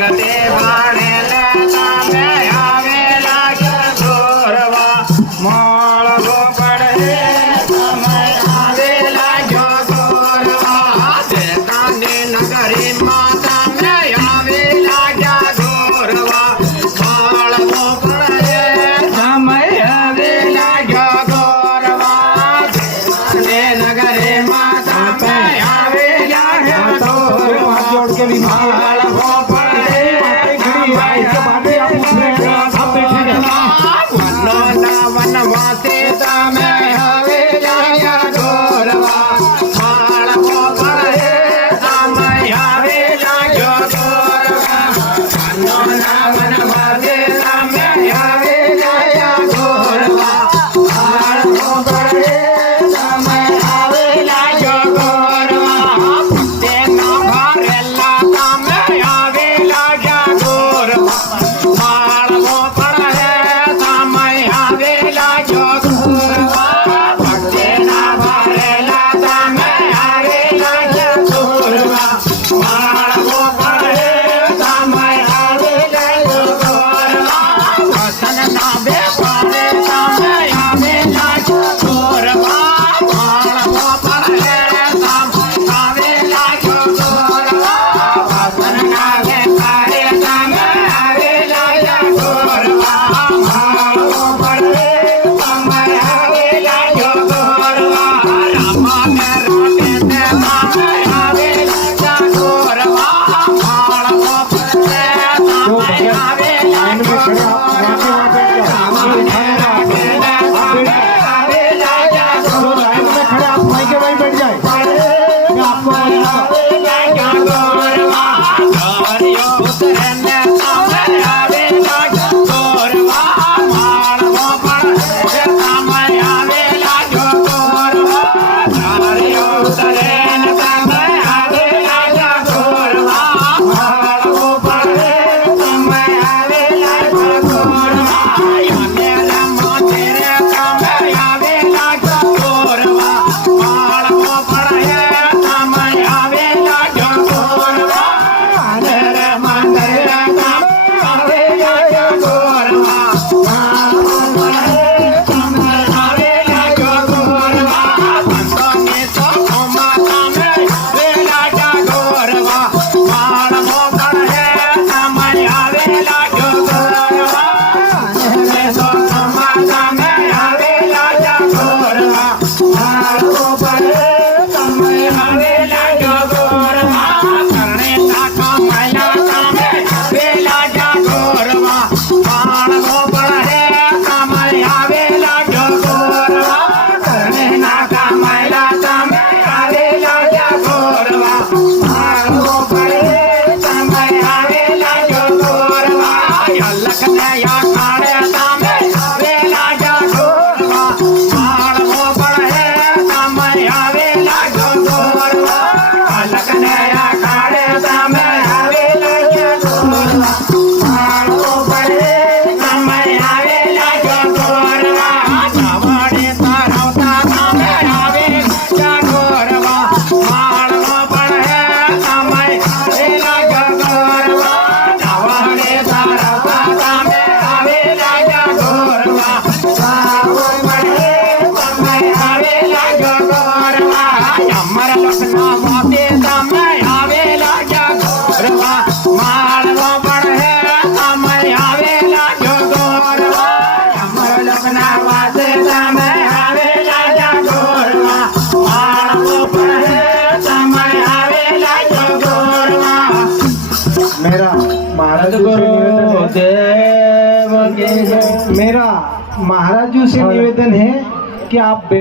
ભગતે ભાણેલે તમે આવેલા ગોરવા મળવો પડે તમે આવેલા ગોરવા દેતાની નગરીમાં તમે આવેલા ગોરવા મળવો પડે તમે આવેલા ગોરવા દેતાની નગરીમાં તમે આવેલા ગોરવા મળવો પડે વનવાસે તમે હવે લાગ્યા ગોરવા મળવો પડે તમે હવે લાગ્યો ગોરવા વનવાસે તમે હવે લાગ્યા ગોરવા મળવો પડે તમે હવે લાગ્યો ગોરવા તેના ભરેલા તમે હવે લાગ્યા ગોરવા મળવો પડે તમે હવે લાગ્યો ગોરવા ભક્તિના ભરેલા તમે હવે લાગ્યા ગોરવા મળવો પડે તમે હવે લાગ્યો ગોરવા વસનના બેપારે તમે હવે લાગ્યો ગોરવા મળવો પડે તમે હવે લાગ્યો ગોરવા વસનના બેપારે તમે હવે લાગ્યા ગોરવા મળવો પડે તમે હવે લાગ્યો ગોરવા રામાને રોટે તે તમે હવે લાગ્યા ગોરવા મળવો પડે તમે હવે લાગ્યો ગોરવા રામાને રોટે તે તમે હવે લાગ્યા ગોરવા मेरा महाराज जी से निवेदन है कि आप